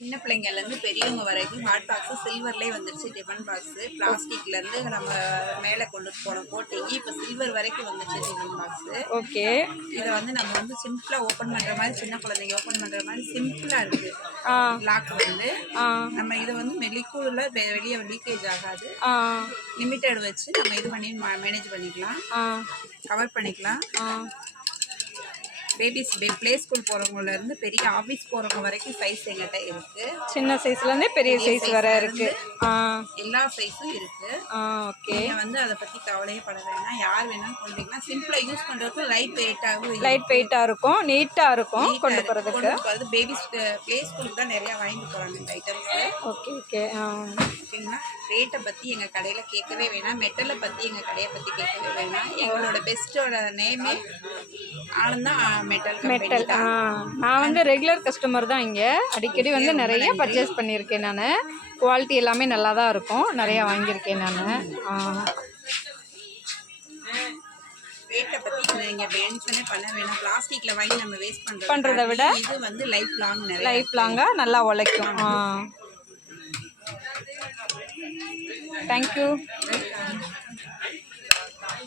சின்ன பிள்ளைங்கள்லேருந்து பெரியவங்க வரைக்கும் ஹாட் பாக்ஸு சில்வர்லேயே வந்துருச்சு. டிஃபன் பாக்ஸு பிளாஸ்டிக்லேருந்து நம்ம மேலே கொண்டு போன கோட்டிங்கி இப்போ சில்வர் வரைக்கும் வந்துருச்சு டிஃபன் பாக்ஸு. ஓகே. இதை வந்து நம்ம வந்து சிம்பிளாக ஓப்பன் பண்ணுற மாதிரி, சின்ன குழந்தைங்க ஓப்பன் பண்ணுற மாதிரி சிம்பிளாக இருக்குது. லாக் வந்து நம்ம இதை வந்து லிக்விடில் வெளியே லீக்கேஜ் ஆகாது. லிமிட்டட் வச்சு நம்ம இது பண்ணி மேனேஜ் பண்ணிக்கலாம், கவர் பண்ணிக்கலாம். பேபிஸ் ப்ளே ஸ்கூல் போகிறவங்கலேருந்து பெரிய ஆஃபீஸ் போகிறவங்க வரைக்கும் சைஸ் எங்கிட்ட இருக்குது. சின்ன சைஸ்லேருந்தே பெரிய சைஸ் வர இருக்குது. எல்லா சைஸும் இருக்குது. ஓகே. நீங்கள் வந்து அதை பற்றி கவலையே பட வேணாம். யார் வேணாலும் கொண்டீங்கன்னா சிம்பிளாக யூஸ் பண்ணுறதுக்கு லைட் வெயிட்டாக இருக்கும், நீட்டாக இருக்கும் கொண்டு போகிறதுக்கு. பேபிஸ் ப்ளே ஸ்கூலுக்கு தான் நிறையா வாங்கிட்டு போகிறாங்க இந்த ஐட்டம்ஸு. Okay okay. ஓகேங்களா. ரேட்டை பற்றி எங்கள் கடையில் கேட்கவே வேணாம், மெட்டலை பற்றி எங்கள் கடையை பற்றி கேட்கவே வேணாம். எங்களோட பெஸ்ட்டோட நேமே ஆனந்தா மெட்டல். நான் வந்து ரெகுலர் கஸ்டமர் தான். இங்கே அடிக்கடி வந்து நிறைய பர்ச்சேஸ் பண்ணியிருக்கேன். நான் குவாலிட்டி எல்லாமே நல்லா தான் இருக்கும், நிறையா வாங்கியிருக்கேன் நான். ரேட்டை பற்றி நீங்கள் மென்ஷனே பண்ண வேணாம். பிளாஸ்டிக்கில் வாங்கி நம்ம வேஸ்ட் பண்ணுறதை விட இது வந்து லைஃப் லாங்காக நல்லா உழைக்கும். தேங்க்யூ.